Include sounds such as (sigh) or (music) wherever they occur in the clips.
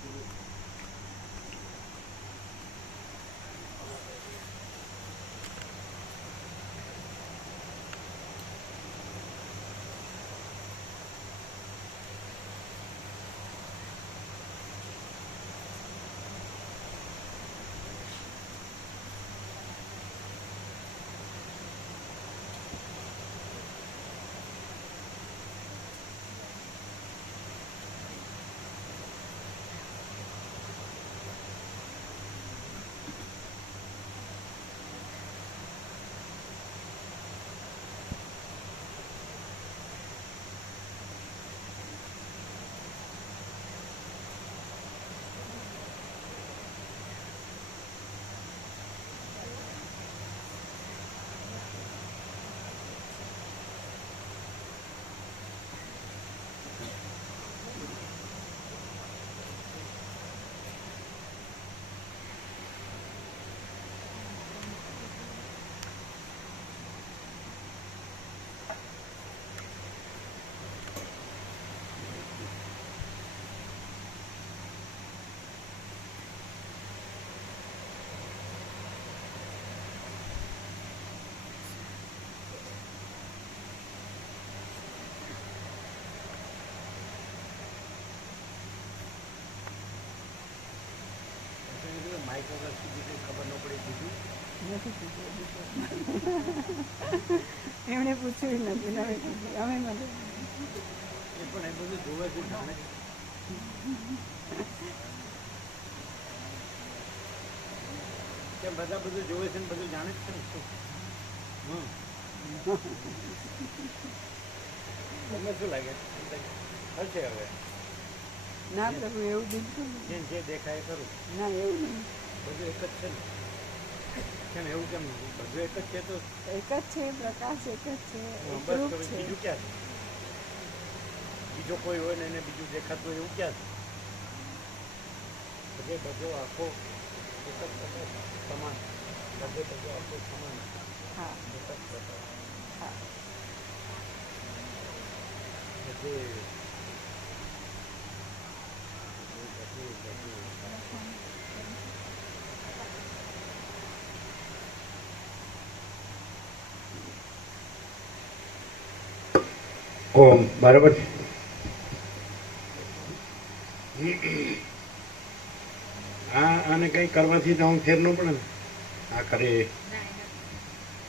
Thank you. નથી (laughs) પૂછ્યું એમણે પૂછ્યું નથી ને અમે પૂછ્યું. અમે મને પણ એ બધું જોવે છે જાણે છે. કેમ બધા બધું જોવે છે ને બધું જાણે જ છે શું હમ. તમને શું લાગે? છે હશે હવે. ના પ્રભુ એવું બિલકુલ. જે દેખાય કરું ના એવું નહીં. બધું એક જ છે ને. કેમ એવું કેમ બધું એક જ છે તો? એક જ છે પ્રકાશ એક જ છે બસ એકરૂપ તો છે. બીજું ક્યાં છે? બીજો કોઈ હોય ને એને બીજું દેખાતું હોય એવું ક્યાં છે? બધે બધો આખો એક જ પ્રકાશ સમાન. બધે બધો આખો સમાન. હા. એક જ પ્રકાશ હા. બધે ઓમ, બરાબર. આ, આને કંઈ કરવાથી તો હું ફેર ન પડે ને? આ કરે.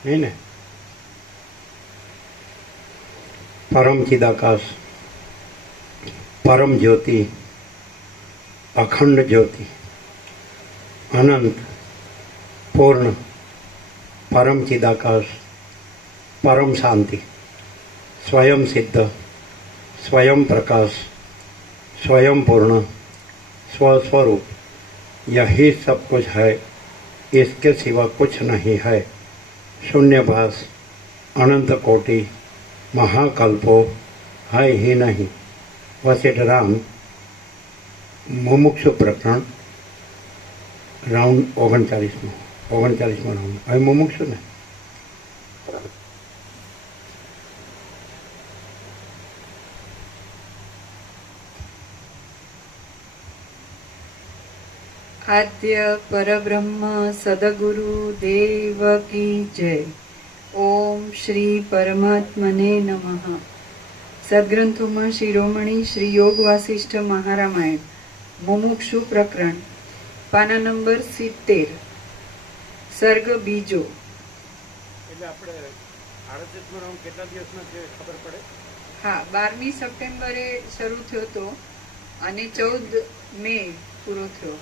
નહીં ને? પરમ ચિદાકાશ, પરમ જ્યોતિ, અખંડ જ્યોતિ, અનંત, પૂર્ણ, પરમ ચિદાકાશ, પરમ શાંતિ. स्वयं सिद्ध स्वयं प्रकाश स्वयं पूर्ण स्वस्वरूप यही सब कुछ है इसके सिवा कुछ नहीं है शून्यभास अनंत कोटि महाकल्पो है ही नहीं वसिठ राम મુમુક્ષુ પ્રકરણ રાઉન્ડ ઓગણચાલીસમાં ઓગણચાલીસમાં રાઉન્ડ હવે મુમુક્ષુ ને આદ્ય પરબ્રહ્મ સદગુરુ દેવ કી જય ઓમ શ્રી પરમાત્મને નમઃ સદગ્રંથોમાં શિરોમણી શ્રી યોગ વાસિષ્ઠ મહારામાયણ મુમુક્ષુ પ્રકરણ પાના નંબર સિત્તેર સર્ગ બીજો એટલે આપણે આડત્રીસમો કેટલા દિવસમાં છે ખબર પડે? હા બારમી સપ્ટેમ્બરે શરૂ થયો હતો અને ચૌદ મે પૂરો થયો.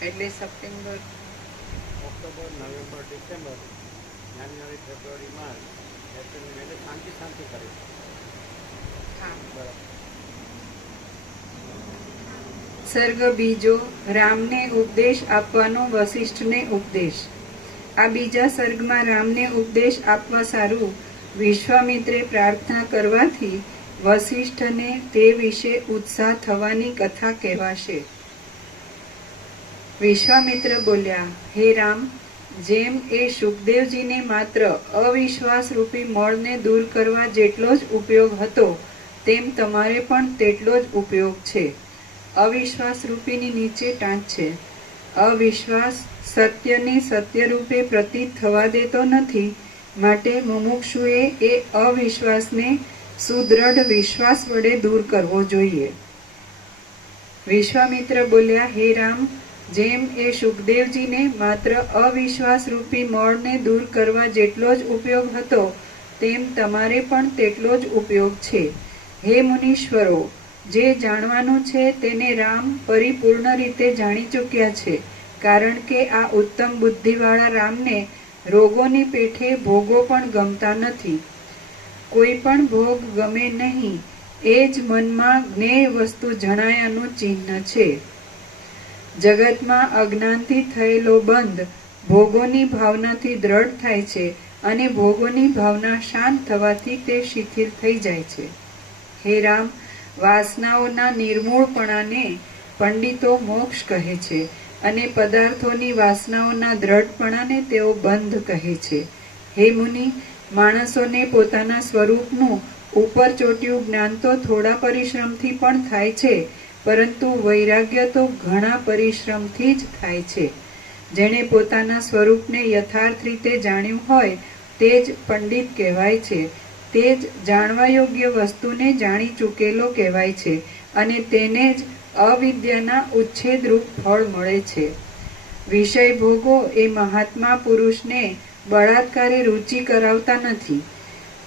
એટલે September October November December January February March April May એટલે શાંતિ શાંતિ કરે હા. બરાબર. સર્ગ બીજો રામને ઉપદેશ આપવાનો વશિષ્ઠને ઉપદેશ. આ બીજા સર્ગમાં રામને ઉપદેશ આપવા સારું વિશ્વામિત્રે પ્રાર્થના કરવાથી વશિષ્ઠને તે વિશે ઉત્સાહ થવાની કથા કહેવાશે. વિશ્વામિત્ર બોલ્યા, હે રામ, જેમ એ સુખદેવજીને માત્ર અવિશ્વાસ રૂપી મળને દૂર કરવા જેટલો જ ઉપયોગ હતો, તેમ તમારે પણ તેટલો જ ઉપયોગ છે. અવિશ્વાસ રૂપીની નીચે ટાંચ છે. અવિશ્વાસ સત્યને સત્ય રૂપે પ્રતીત થવા દેતો નથી, માટે મુમુક્ષુએ એ અવિશ્વાસને સુદૃઢ વિશ્વાસ વડે દૂર કરવો જોઈએ. વિશ્વામિત્ર બોલ્યા, હે રામ જેમ એ સુખદેવજીને માત્ર અવિશ્વાસરૂપી મળને દૂર કરવા જેટલો જ ઉપયોગ હતો, તેમ તમારે પણ તેટલો જ ઉપયોગ છે. હે મુનીશ્વરો, જે જાણવાનું છે તેને રામ પરિપૂર્ણ રીતે જાણી ચૂક્યા છે, કારણ કે આ ઉત્તમ બુદ્ધિવાળા રામને રોગોની પેઠે ભોગો પણ ગમતા નથી. કોઈ પણ ભોગ ગમે નહીં, એ જ મનમાં જ્ઞેય વસ્તુ જણાયાનું ચિહ્ન છે. જગતમાં અજ્ઞાનથી થયેલો બંધ ભોગોની ભાવનાથી દ્રઢ થાય છે અને ભોગોની ભાવના શાંત થવાથી તે શિથિલ થઈ જાય છે. હે રામ, વાસનાઓના નિર્મૂળપણાને પંડિતો મોક્ષ કહે છે અને પદાર્થોની વાસનાઓના દ્રઢપણાને તેઓ બંધ કહે છે. હે મુનિ, માણસોને પોતાના સ્વરૂપનું ઉપર ચોટ્યું જ્ઞાન તો થોડા પરિશ્રમથી પણ થાય છે પરંતુ વૈરાગ્ય તો ઘણા પરિશ્રમથી જ થાય છે. જેણે પોતાના સ્વરૂપને યથાર્થ રીતે જાણ્યું હોય તે જ પંડિત કહેવાય છે. તે જ જાણવા યોગ્ય વસ્તુને જાણી ચૂકેલો કહેવાય છે અને તેને જ અવિદ્યાના ઉચ્છેદરૂપ ફળ મળે છે. વિષય ભોગો એ મહાત્મા પુરુષને બળાત્કારે રુચિ કરાવતા નથી.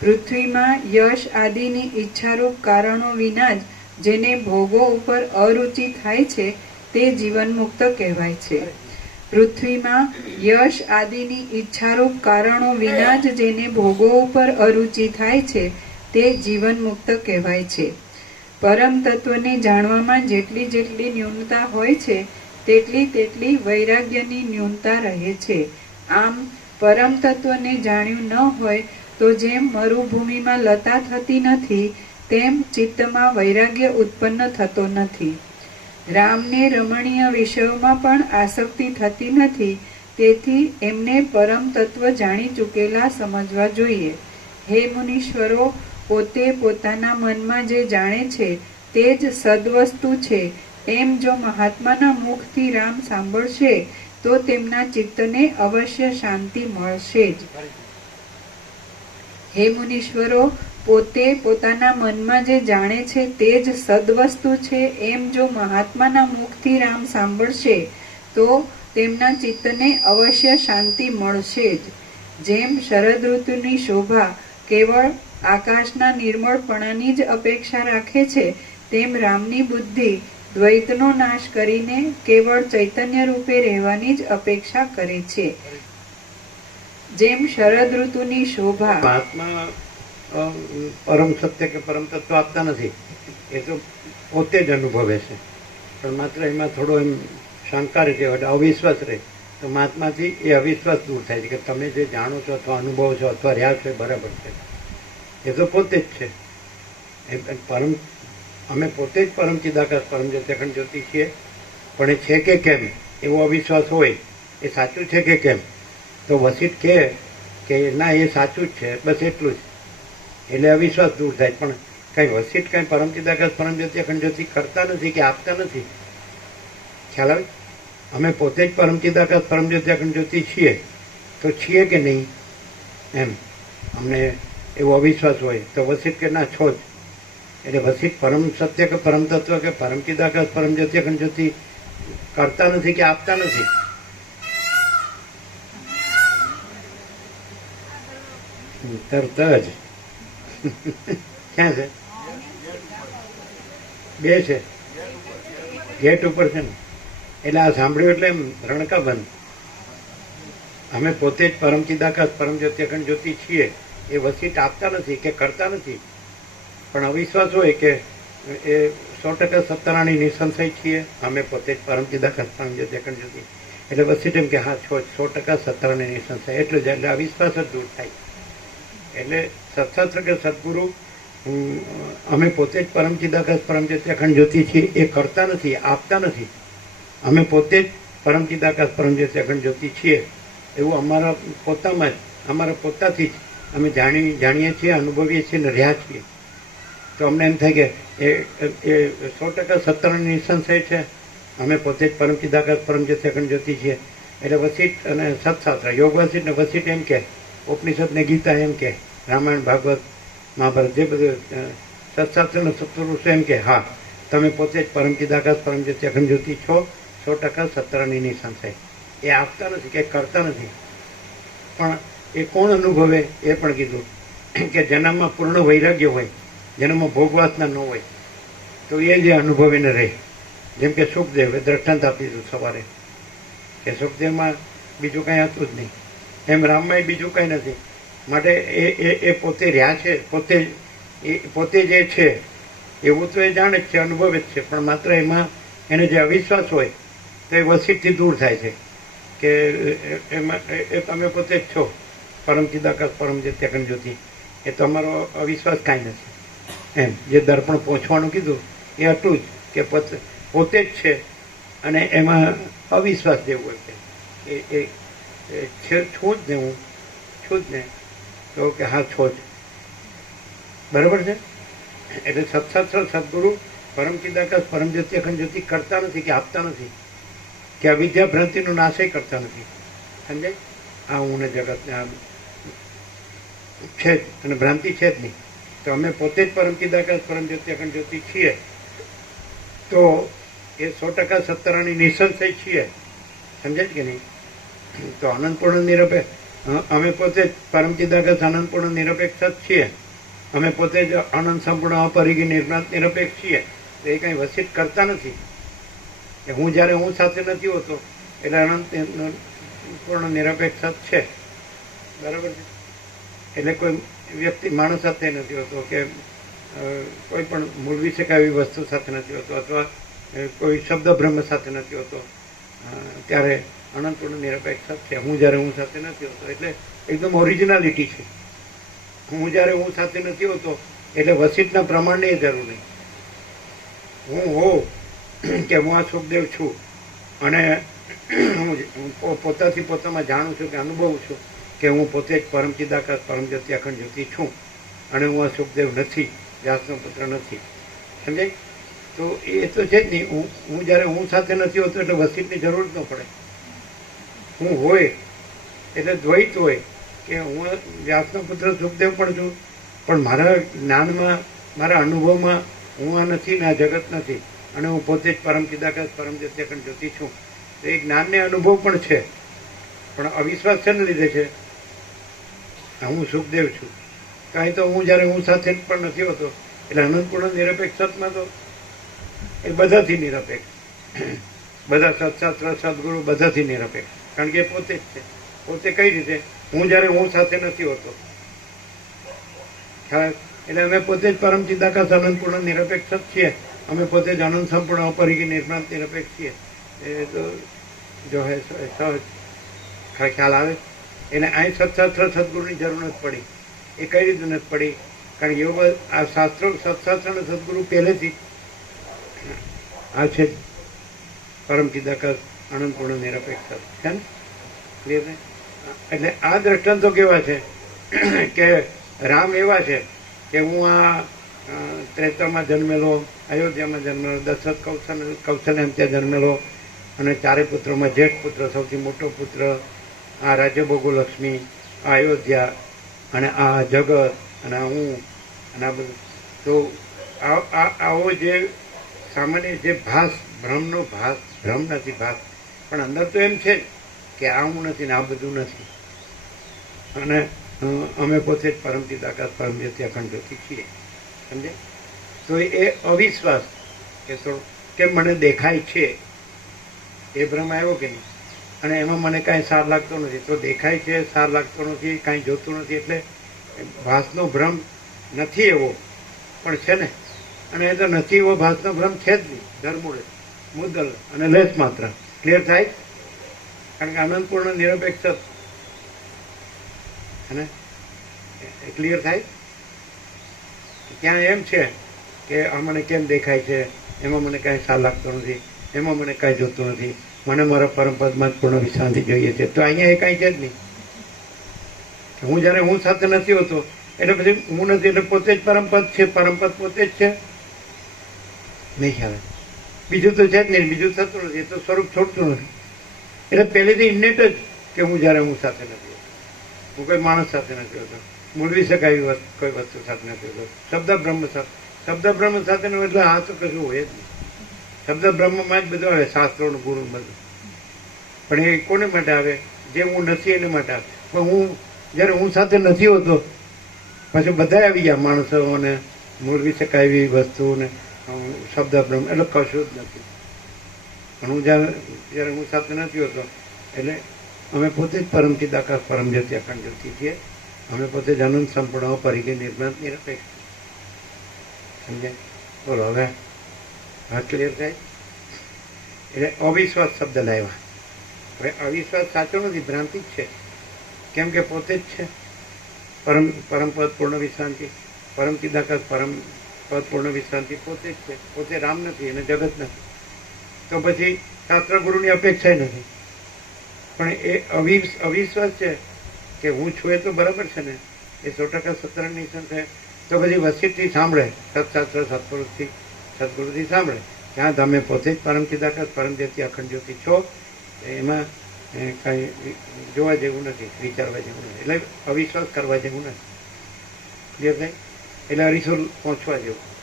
પૃથ્વીમાં યશ આદિની ઈચ્છારૂપ કારણો વિના જ જેને ભોગો ઉપર અરુચિ થાય છે, તે જીવન મુક્ત કહેવાય છે. પૃથ્વીમાં યશ આદિની ઈચ્છારૂપ કારણો વિના જ જેને ભોગો ઉપર અરુચિ થાય છે, તે જીવન મુક્ત કહેવાય છે. પરમ તત્વને જાણવામાં જેટલી જેટલી ન્યૂનતા હોય છે, તેટલી તેટલી વૈરાગ્યની ન્યૂનતા રહે છે. આમ, પરમ તત્વને જાણ્યું ન હોય, તો જેમ મરુભૂમિમાં લતા થતી નથી તેમ ચિત્તમાં વૈરાગ્ય ઉત્પન્ન થતો નથી. રામને રમણીય વિષયોમાં પણ આસક્તિ થતી નથી, તેથી એમને પરમ તત્વ જાણી ચૂકેલા સમજવા જોઈએ. હે મુનીશ્વરો, પોતે પોતાના મનમાં જે જાણે છે, તે જ સદવસ્તુ છે. એમ જો મહાત્માના મુખથી રામ સાંભળશે, તો તેમના ચિત્તને અવશ્ય શાંતિ મળશે જ. હે મુનીશ્વરો પોતે પોતાના મનમાં જે જાણે છે તે જ સદવસ્તુ છે, એમ જો મહાત્માના મુખથી રામ સાંભળશે, તો તેમના ચિત્તને અવશ્ય શાંતિ મળશે જ. જેમ શરદ ઋતુની શોભા કેવળ આકાશના નિર્મળપણાની જ અપેક્ષા રાખે છે, તેમ રામની બુદ્ધિ દ્વૈતનો નાશ કરીને કેવળ ચૈતન્ય રૂપે રહેવાની જ અપેક્ષા કરે છે. જેમ શરદ ઋતુની શોભા પરમ સત્ય કે પરમ તત્વ આપતા નથી. એ તો પોતે જ અનુભવે છે. પણ માત્ર એમાં થોડો એમ શંકા રહે અવિશ્વાસ રહે. તો મહાત્માથી એ અવિશ્વાસ દૂર થાય છે કે તમે જે જાણો છો અથવા અનુભવો છો અથવા રહ્યા છો એ બરાબર છે. એ તો પોતે જ છે. એ પરમ, અમે પોતે જ પરમ ચિદાકાશ, પરમ જ્યોતિખંડ જ્યોતિ છીએ. પણ એ છે કે કેમ? એવો અવિશ્વાસ હોય, એ સાચું છે કે કેમ? તો વસિત કે ના, એ સાચું જ છે. બસ એટલું જ. એટલે અવિશ્વાસ દૂર થાય પણ કઈ વસીટ કઈ પરમ ચિદાકાશ, પરમ જ્યોતિ, અખંડ જ્યોતિ કરતા નથી કે આપતા નથી. ખ્યાલ આવે? અમે પોતે જ પરમ ચિદાકાશ, પરમ અખંડ જ્યોતિ છીએ. તો છીએ કે નહીં? એમ. અમને એવો અવિશ્વાસ હોય. તો વસીટ કે ના, છો જ. એટલે વસીટ પરમ સત્ય કે પરમ તત્વ કે પરમ ચિદાકાશ, પરમ જ્યોતિ, અખંડ જ્યોતિ કરતા નથી કે આપતા નથી? તરત જ. ક્યાં છે? બે છે. ગેટ ઉપર છે ને. એટલે આ સાંભળ્યું એટલે એમ રણકા બંધ અમે પોતે જ પરમચિદાકાશ પરમ જ્યોતિ અખંડ જ્યોતિ છીએ. એ વસીટ આપતા નથી કે કરતા નથી. પણ અવિશ્વાસ હોય કે એ સો ટકા સત્તરાણી નિસંશય છીએ. અમે પોતે જ પરમચિદાકાશ પરમ જ્યોતિ અખંડ જ્યોતિ. એટલે વસીટ એમ કે હા, છો સો ટકા સત્તરાણી નિસંશય. એટલું જ એટલે અવિશ્વાસ જ દૂર થાય. એટલે સત્સત્ર કે સદગુરુ અમે પોતે જ પરમ ચિદાકાશ, પરમ જ્યોતિ અખંડ જ્યોતિ છીએ, એ કરતા નથી, આપતા નથી. અમે પોતે જ પરમ ચિદાકાશ, પરમ જ્યોતિ અખંડ જ્યોતિ છીએ. એવું અમારા પોતામાં જ, અમારા પોતાથી જ અમે જાણી, જાણીએ છીએ, અનુભવીએ છીએ અને રહ્યા છીએ. તો અમને એમ થાય કે એ એ સો ટકા સત્તરની નિસંશય છે. અમે પોતે જ પરમ ચિદાકાશ, પરમ જ્યોતિ અખંડ જ્યોતિ છીએ. એટલે વસિષ્ઠ અને સત્શાસ્ત્ર યોગ વસિષ્ઠ ને વસિષ્ઠ એમ કે ઉપનિષદ ને ગીતા એમ કે રામાયણ ભાગવત મહાભારત જે બધું અ, સત્પુરુષ એમ કે હા તમે પોતે જ પરમજી ચિદાકાશ પરમ અખંડ જ્યોતિ છો સો ટકા સત્તાની નિસંશય એ આપતા નથી કે કરતા નથી. પણ એ કોણ અનુભવે એ પણ કીધું કે જન્મમાં પૂર્ણ વૈરાગ્ય હોય જેનામાં ભોગવાસના ન હોય તો એ જે અનુભવીને રહે. જેમ કે સુખદેવે દ્રષ્ટાંત આપી દીધું સવારે કે સુખદેવમાં બીજું કાંઈ હતું જ નહીં. એમ રામમાં બીજું કાંઈ નથી. માટે એ એ એ પોતે રહ્યા છે, પોતે એ, પોતે જે છે, એવું તો એ જાણે જ છે, અનુભવે જ છે, પણ માત્ર એમાં એને જે અવિશ્વાસ હોય, તો એ વસીટથી દૂર થાય છે, કે એમાં, એ- તમે પોતે જ છો, પરમ ચિદાકાશ, પરમ જે ત્યાગન જ્યોતિ એ તમારો અવિશ્વાસ કાંઈ નથી. એમ, જે દર્પણ પહોંચવાનું કીધું, એ હતું જ કે પોતે જ છે, અને એમાં અવિશ્વાસ જેવું હોય છે. એ છું જ ને હું, છું જ ને તો કે હા, છો જ બરાબર છે? એટલે સત્શાસ્ત્ર સદગુરુ પરમ ચિદાકાશ, પરમ જ્યોતિ, અખંડ જ્યોતિ કરતા નથી કે આપતા નથી. કે અવિદ્યા ભ્રાંતિનો નાશય કરતા નથી. સમજાય? આ હું ને જગતને આમ છે જ અને ભ્રાંતિ છે જ નહીં. તો અમે પોતે જ પરમ ચિદાકાશ, પરમ જ્યોતિ, અખંડ જ્યોતિ છીએ. તો એ સો ટકા સત્તરાની નિસંશય છીએ. સમજાય કે નહીં? તો આનંદપૂર્ણ નિરપેક્ષ અમે પોતે જ ચિદાકાશ આનંદપૂર્ણ નિરપેક્ષ જ છીએ. અમે પોતે જ આનંદ સંપૂર્ણ અપરિગી નિર્ણાત નિરપેક્ષ છીએ. તો એ કંઈ વસિત કરતા નથી. કે હું જ્યારે હું સાથે નથી હોતો, એટલે અનંત પૂર્ણ નિરપેક્ષ જ છે. બરાબર છે? એટલે કોઈ વ્યક્તિ માણસ સાથે નથી હોતો કે કોઈ પણ મૂળવી શકાય એવી વસ્તુ સાથે નથી હોતો અથવા કોઈ શબ્દ બ્રહ્મ સાથે નથી હોતો. ત્યારે અનંતપૂર્ણ નિરપેક્ષ છે હું જ્યારે હું સાથે નથી હોતો, એટલે એકદમ ઓરિજિનાલિટી છે. હું જ્યારે હું સાથે નથી હોતો, એટલે વસિતના પ્રમાણની જરૂર નહીં. હું હો કે હું આ સુખદેવ છું. અને હું પોતાથી પોતામાં જાણું છું કે અનુભવું છું કે હું પોતે જ પરમચિદાકાશ પરમજ્યોતિ પરમ જ્યોતિ અખંડ જ્યોતિ છું. અને હું આ સુખદેવ નથી, વ્યાસનો પુત્ર નથી. સમજાય? તો એ તો છે જ નહીં. હું હું જ્યારે હું સાથે નથી હોતો, એટલે વસીતની જરૂર જ ન પડે. હું હોય, એટલે દ્વૈત હોય, કે હું વ્યાસનો પુત્ર સુખદેવ પણ છું, પણ મારા જ્ઞાનમાં, મારા અનુભવમાં હું આ નથી, ને આ જગત નથી, અને હું પોતે જ પરમ ચિદાકાશ, પરમ જ્યોતિ જ્યોતિ છું. તો એ જ્ઞાનને અનુભવ પણ છે, પણ અવિશ્વાસ છે ને લીધે છે? હું સુખદેવ છું. કાંઈ તો હું જ્યારે હું સાથે પણ નથી હોતો, એટલે અનંતપૂર્ણ નિરપેક્ષ સતમાં તો એ બધાથી નિરપેક્ષ. બધા સત્શાસ્ત્ર, સદગુરુ બધાથી નિરપેક્ષ. કારણ કે પોતે જ છે. પોતે કઈ રીતે? હું જ્યારે હું સાથે નથી હોતો. એટલે અમે પોતે જ પરમ ચિદાકાશ અનંતપૂર્ણ નિરપેક્ષ જ છીએ. અમે પોતે જ આનંદ સંપૂર્ણ અપરિગી નિર્માણ નિરપેક્ષ છીએ. એ તો જો હે સહજ ખ્યાલ આવે. એને અહીં સત્શાસ્ત્ર, સદગુરુની જરૂર નથી પડી. એ કઈ રીતે નથી પડી? કારણ કે યોગ, આ શાસ્ત્રો, સત્શાસ્ત્ર અને સદગુરુ પહેલેથી આ છે. પરમ ચિદાકાશ અનંતપૂર્ણ નિરપેક્ષ. છે ને એટલે આ દ્રષ્ટાંતો કેવા છે કે રામ એવા છે કે હું આ ત્રેતામાં જન્મેલો, અયોધ્યામાં જન્મેલો, દશરથ કૌશલ કૌશલ્યમ ત્યાં જન્મેલો, અને ચારે પુત્રોમાં જેઠ પુત્ર, સૌથી મોટો પુત્ર, આ રાજ્ય ભોગો લક્ષ્મી અયોધ્યા, અને આ જગત, અને આ હું, અને આ બધું તો આવો જે સામાન્ય જે ભાસ, ભ્રમનો ભાસ, ભ્રમ નથી ભાસ પણ અંદર તો એમ છે કે આ હું નથી ને આ બધું નથી. અને અમે પોતે જ પરમ ચિદાકાશ પરમ જ્યોતિ અખંડ જ્યોતિ છીએ. સમજે? તો એ અવિશ્વાસ કે થોડો કેમ મને દેખાય છે, એ ભ્રમ આવ્યો કે નહીં? અને એમાં મને કાંઈ સાર લાગતો નથી. તો દેખાય છે, સાર લાગતો નથી, કાંઈ જોતું નથી, એટલે ભાસનો ભ્રમ નથી એવો. પણ છે ને? અને એ તો નથી એવો, ભાસનો ભ્રમ છે જ નહીં. ધર્મૂળે મુદ્દલ અને લેસ માત્ર. ક્લિયર થાય? કારણ કે આનંદપૂર્ણ, નિરપેક્ષ. અને ક્લિયર થાય? ત્યાં એમ છે કે આ મને કેમ દેખાય છે? એમાં મને કાંઈ સાર લાગતો નથી. એમાં મને કાંઈ જોતું નથી. મને મારા પરમપદમાં જ પૂર્ણ વિશ્રાંતિ જોઈએ છે. તો અહીંયા એ કાંઈ છે જ નહીં. હું જ્યારે હું સાથે નથી હોતો, એટલે પછી હું નથી, એટલે પોતે જ પરમપદ છે. પરમપદ પોતે જ છે. નહીં ખ્યાલ. બીજું તો છે જ નહીં, બીજું થતું નથી તો સ્વરૂપ છોડતું નથી. એટલે પહેલેથી ઇન્નેટ જ કે હું જ્યારે હું સાથે નથી. હું કોઈ માણસ સાથે નથી હોતો. મૂળવી શકાય એવી કોઈ વસ્તુ સાથે નથી હોતો. શબ્દ બ્રહ્મ સાથે શબ્દ બ્રહ્મ સાથે એટલે આ તો કશું હોય જ નહીં. શબ્દ બ્રહ્મમાં જ બધું આવે, શાસ્ત્રોનું ગુરુ બધું. પણ એ કોને માટે આવે? જે હું નથી એને માટે આવે. પણ હું જ્યારે હું સાથે નથી હોતો, પછી બધા આવી ગયા માણસો અને મૂળવી શકાય એવી વસ્તુને શબ્દ બ્રહ્મ એટલે કશું જ નથી. પણ હું જ્યારે જ્યારે હું સાથે નથી હોતો, એટલે અમે પોતે જ પરમ ચિદાકાશ પરમ જ્યોતિ અખંડ જ્યોતિ છીએ અમે પોતે જ અનંત સંપૂર્ણ પરિગે નિર્માણ નિરપેક્ષ. સમજાય? બોલો, હવે હા ક્લિયર થાય? એટલે અવિશ્વાસ શબ્દ લાવ્યા. હવે અવિશ્વાસ સાચો નથી ભ્રાંતિ જ છે. કેમ કે પોતે જ છે. પરમ પરમ પદ પૂર્ણ વિશ્રાંતિ પરમ ચિદાકાશ પરમ પૂર્ણ વિશ્રાંતિ પોતે જ છે. પોતે રામ નથી અને જગત નથી. તો પછી શાસ્ત્ર ગુરુની અપેક્ષા નથી. પણ એ અવિ- અવિશ્વાસ છે કે હું છું એ તો બરાબર છે ને. એ સો ટકા સત્તરની છે. તો પછી વસીથી સાંભળે, સત્શાસ્ત્ર, સત્પુરુષથી સદગુરુથી સાંભળે. ત્યાં તમે પોતે જ પરમ ચિદાકાશ પરમ જ્યોતિ અખંડ જ્યોતિ છો? એમાં કાંઈ જોવા જેવું નથી, વિચારવા જેવું નથી. એટલે અવિશ્વાસ કરવા જેવું નથી. ક્લિયર થાય એટલે અરીસો પહોંચવા જેવું.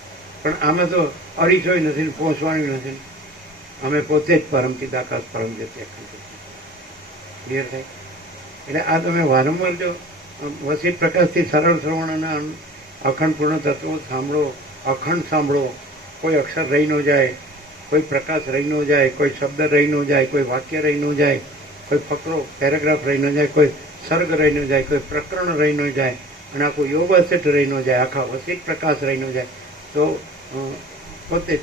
પણ આમાં તો અરીસોય નથી ને પહોંચવાનું નથી. અમે પોતે જ પરમથી આકાશ પરમ જ્યોતિ ક્લિયર થાય? એટલે આ તમે વારંવાર જો વસી પ્રકાશથી સરળ શ્રવણના અખંડ પૂર્ણ તત્વો સાંભળો, અખંડ સાંભળો. કોઈ અક્ષર રહી ન જાય, કોઈ પ્રકાશ રહી ન જાય, કોઈ શબ્દ રહી ન જાય, કોઈ વાક્ય રહી ન જાય, કોઈ ફકરો, પેરેગ્રાફ રહી ન જાય, કોઈ સર્ગ રહી ન જાય, કોઈ પ્રકરણ રહી ન જાય. અને આખું યોગ અસિટ રહીનો જાય, આખા અસિટ પ્રકાશ રહીનો જાય, તો પોતે જ,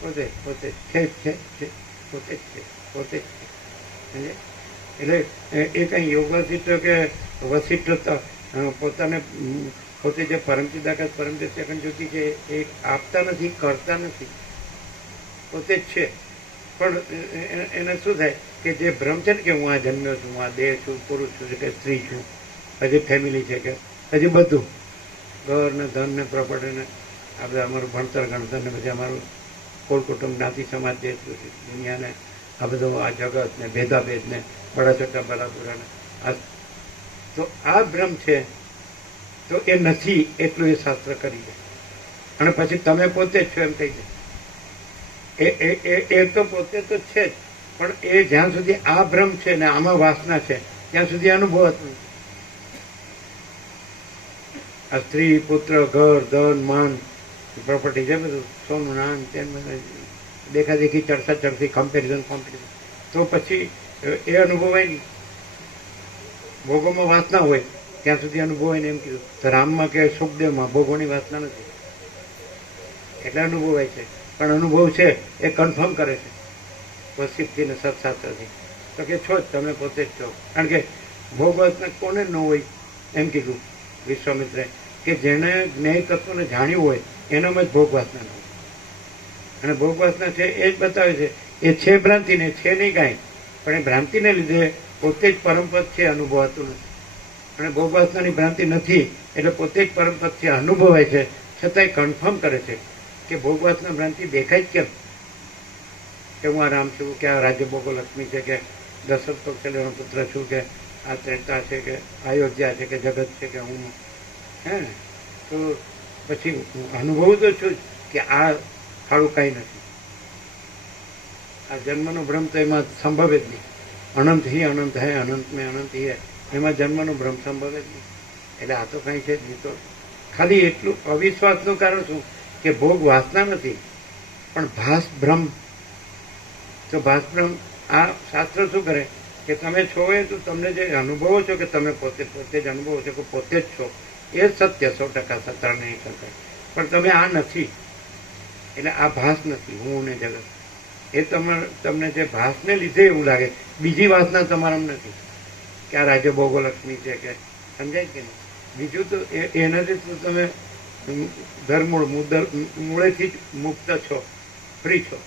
પોતે પોતે છે છે છે, પોતે જ છે, પોતે જ છે. એટલે એ- કંઈ યોગ વસિષ્ઠ કે વસિષ્ઠ પોતાને પોતે જે પરમચિદાકાશ પરમચિત અખંડ જ્યોતિ છે, એ આપતા નથી, કરતા નથી. પોતે જ છે. પણ એને શું થાય કે જે ભ્રમ છે ને કે હું આ જન્મ્યો છું, હું આ દેહ છું, પુરુષ છું, કે સ્ત્રી છું હજી ફેમિલી છે કે હજી બધું. ઘર ને ધન ને પ્રોપર્ટી ને આ બધા અમારું ભણતર, ગણતર ને પછી અમારું કુળ કુટુંબ, જ્ઞાતિ, સમાજ જે દુનિયાને આ બધું આ જગત ને ભેદાભેદ ને બડા છોટા બડા બુરા આ તો આ ભ્રમ છે, તો એ નથી એટલું એ શાસ્ત્ર કરી દે. અને પછી તમે પોતે જ છો એમ કહી દે. એ એ તો પોતે તો છે જ, પણ એ જ્યાં સુધી આ ભ્રમ છે ને આમાં વાસના છે, ત્યાં સુધી અનુભવ હતો. આ સ્ત્રી, પુત્ર, ઘર, ધન, માન પ્રોપર્ટી છે બધું. સોનું, નાન તેમ દેખાદેખી ચડતા ચડતી કમ્પેરિઝન કોમ્પિટિશન તો પછી એ અનુભવાય નહીં ભોગોમાં વાસના હોય, ત્યાં સુધી અનુભવાય ને એમ કીધું. તો રામમાં કે સુખદેવમાં, ભોગોની વાસના નથી. એટલે અનુભવાય છે. પણ અનુભવ છે, એ કન્ફર્મ કરે છે. વસિતથી ને સત્શાસ્ત્રથી. તો કે છો જ, તમે પોતે જ છો. કારણ કે ભોગ વાસના કોને ન હોય એમ કીધું. વિશ્વામિત્રે, કે જેણે જ્ઞેય તત્વને જાણ્યું હોય એનામાં જ ભોગવાસના અને ભોગવાસના છે એ જ બતાવે છે, એ છે ભ્રાંતિ ને છે નહીં કાંઈ. પણ એ ભ્રાંતિને લીધે પોતે જ પરમપદ છે, અનુભવાતું નથી. અને ભોગવાસનાની ભ્રાંતિ નથી, એટલે પોતે જ પરમપદ છે, અનુભવાય છે. છતાંય કન્ફર્મ કરે છે કે ભોગવાસના ભ્રાંતિ દેખાય જ કેમ? કે હું આ રામ છું, કે આ રાજ્ય ભોગો લક્ષ્મી છે, કે દશરથ કૌશલ્યનો પુત્ર છું, કે આ ત્રેતા છે કે, અયોધ્યા છે કે, જગત છે કે, હું, હે? તો પછી અનુભવ તો છું કે આ સારું કાંઈ નથી. આ જન્મનો ભ્રમ તો એમાં સંભવે જ નહીં. અનંત હી, અનંત હે, અનંત મેં, અનંત હી એમાં જન્મનો ભ્રમ સંભવે જ નહીં. એટલે આ તો કાંઈ છે જ નહીં. તો ખાલી એટલું અવિશ્વાસનું કારણ શું? કે ભોગ વાસના નથી. પણ ભાસ ભ્રમ. તો ભાસ આ શાસ્ત્ર શું કરે? કે તમે છો એ તો તમને જે અનુભવો છો કે તમે પોતે પોતે જ અનુભવો છો કે પોતે જ છો, એ સત્ય સો ટકા સત્તા નહીં કરતા. પણ તમે આ નથી. એટલે આ ભાસ નથી, હું ને જગત. એ તમારે તમને જે ભાસને લીધે એવું લાગે. બીજી વાસના તમારામાં નથી. કે આ રાજ્ય ભોગોલક્ષ્મી છે કે, સમજાય કે નહીં? બીજું તો એનાથી તો તમે ધરમૂળ મૂળેથી જ મુક્ત છો, ફ્રી છો.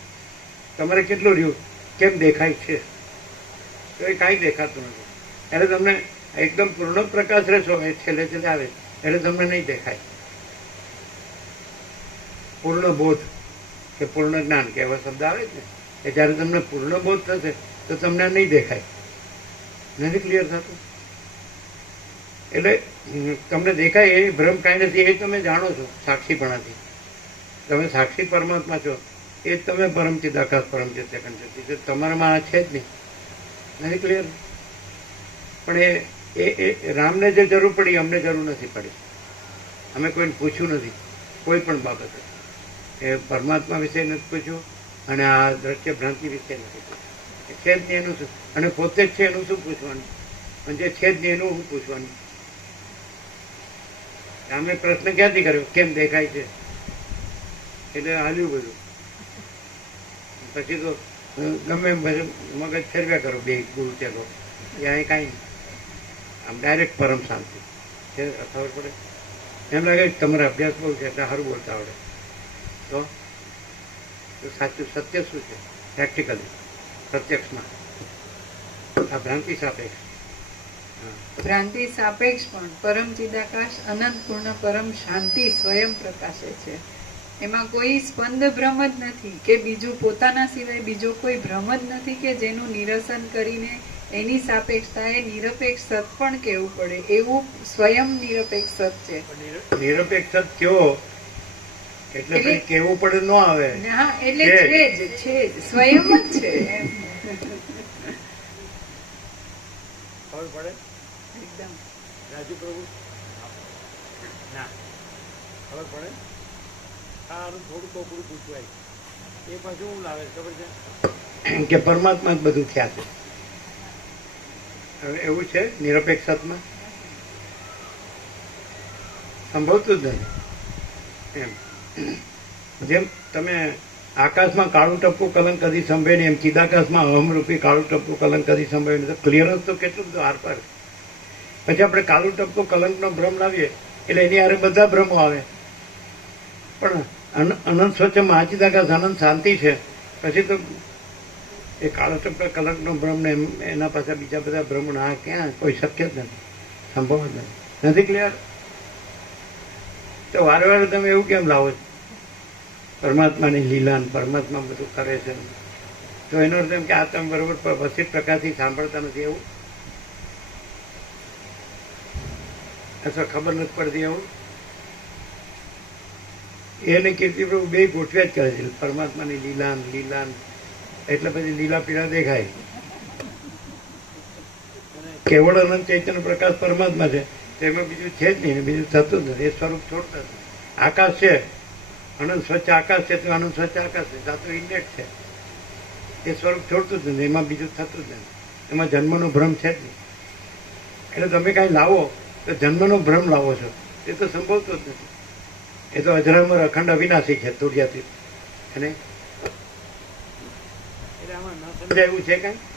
તમારે કેટલું રહ્યું? કેમ દેખાય છે? તો એ કાંઈ દેખાતું નથી. એટલે તમને એકદમ પૂર્ણ પ્રકાશ રહેશો, એ છેલ્લે છેલ્લે આવે. એટલે તમને નહીં દેખાય. પૂર્ણ બોધ કે પૂર્ણ જ્ઞાન કે એવા શબ્દ આવે છે. એ જ્યારે તમને પૂર્ણ બોધ થશે, તો તમને નહીં દેખાય. નથી ક્લિયર થતું? એટલે તમને દેખાય એ ભ્રમ કાંઈ નથી, એ તમે જાણો છો, સાક્ષીપણાથી. તમે સાક્ષી પરમાત્મા છો, એ તમે પરમચિત આકાશ પરમચિત સેકન્ડ તમારામાં આ છે જ નહીં. નથી ક્લિયર પણ એ એ રામને જે જરૂર પડી, અમને જરૂર નથી પડી. અમે કોઈને પૂછ્યું નથી. કોઈ પણ બાબતે. એ પરમાત્મા વિશે નથી પૂછ્યું, અને આ દ્રશ્ય ભ્રાંતિ વિશે નથી પૂછ્યું. છે જ એનું શું? અને પોતે જ છે એનું શું પૂછવાનું? અને જે છે જ નહીં એનું શું પૂછવાનું? અમે પ્રશ્ન ક્યાંથી કર્યો? કેમ દેખાય છે? એટલે હાલ્યું બધું. પછી તો ગમે મગજ ફેરવ્યા કરો બે ગુરુ ચેલો એ અહીં કાંઈ આમ ડાયરેક્ટ પરમ શાંતિ. છે ખબર પડે? એમ લાગે કે અભ્યાસ બહુ છે, એટલે સારું બોલતા આવડે. તો? સાચું, સત્ય શું છે? પ્રેક્ટિકલી પ્રત્યક્ષમાં. આ ભ્રાંતિ સાપેક્ષ. ભ્રાંતિ સાપેક્ષ પણ પરમ ચિદાકાશ અનંત પૂર્ણ પરમ શાંતિ સ્વયં પ્રકાશે છે. એમાં કોઈ સ્પંદ ભ્રમ જ નથી કે બીજું પોતાના સિવાય બીજો કોઈ ભ્રમ જ નથી કે જેનું નિરસન કરીને એની સાપેક્ષતા એ નિરપેક્ષ સત પણ કહેવું પડે. એવું સ્વયં નિરપેક્ષ સત છે. નિરપેક્ષ સત કયો? એટલે કેવું પડે ન આવે. હા એટલે છે જ. છે જ સ્વયં જ છે. ખબર પડે? એકદમ. રાજુ પ્રભુ? ના. ખબર પડે? સારું થોડું કોકડું પૂછવાય એ પાછું હું લાવે ખબર છે? કે પરમાત્મા બધું ખ્યાલ છે. એવું છે નિરપેક્ષતમાં? સંભવતું જ નથી. એમ. જેમ તમે આકાશમાં કાળું ટપકું કલંક કદી સંભળે નહીં, એમ ચિદાકાશમાં અહમરૂપી કાળું ટપકું કલંક કદી સંભળે નહીં. તો ક્લિયરન્સ તો કેટલું બધું આર પાર પછી આપણે કાળું ટપકું કલંકનો ભ્રમ લાવીએ, એટલે એની આરે બધા ભ્રમો આવે. પણ અનંત સ્વચ્છ મહાચિદાકાશ આનંદ શાંતિ છે. પછી તો એ કાળો કલકનો ભ્રમ ને એના પાછા બીજા બધા ભ્રમ ના ક્યાં? કોઈ શક્ય જ નથી. સંભવ જ નથી. નથી ક્લિયર તો વારે વારે તમે એવું કેમ લાવો પરમાત્માની લીલા પરમાત્મા બધું કરે છે. તો એનો અર્થ એમ કે આ તમે બરોબર વસિત પ્રકારથી સાંભળતા નથી એવું? અથવા ખબર નથી પડતી એવું? એને કીર્તિ પ્રભુ બે ગોઠવ્યા જ કરે છે. પરમાત્માની લીલાન લીલાન એટલે પછી લીલા પીળા દેખાય. કેવળ અનંત ચૈતન્ય પ્રકાશ પરમાત્મા છે. તેમાં બીજું છે જ નહીં બીજું થતું જ નથી. એ સ્વરૂપ છોડતા આકાશ છે. અનંત સ્વચ્છ આકાશ છે, તો અનંત સ્વચ્છ આકાશ છે. સાચું ઇન્ડેટ છે. એ સ્વરૂપ છોડતું જ નથી. એમાં બીજું થતું જ નથી. એમાં જન્મનો ભ્રમ છે જ નહીં. એટલે તમે કાંઈ લાવો, તો જન્મનો ભ્રમ લાવો છો. એ તો સંભવતો જ નથી. એ તો અજરામર અખંડ અવિનાશી છે તુર્યાતી અને એવું છે કાંઈ?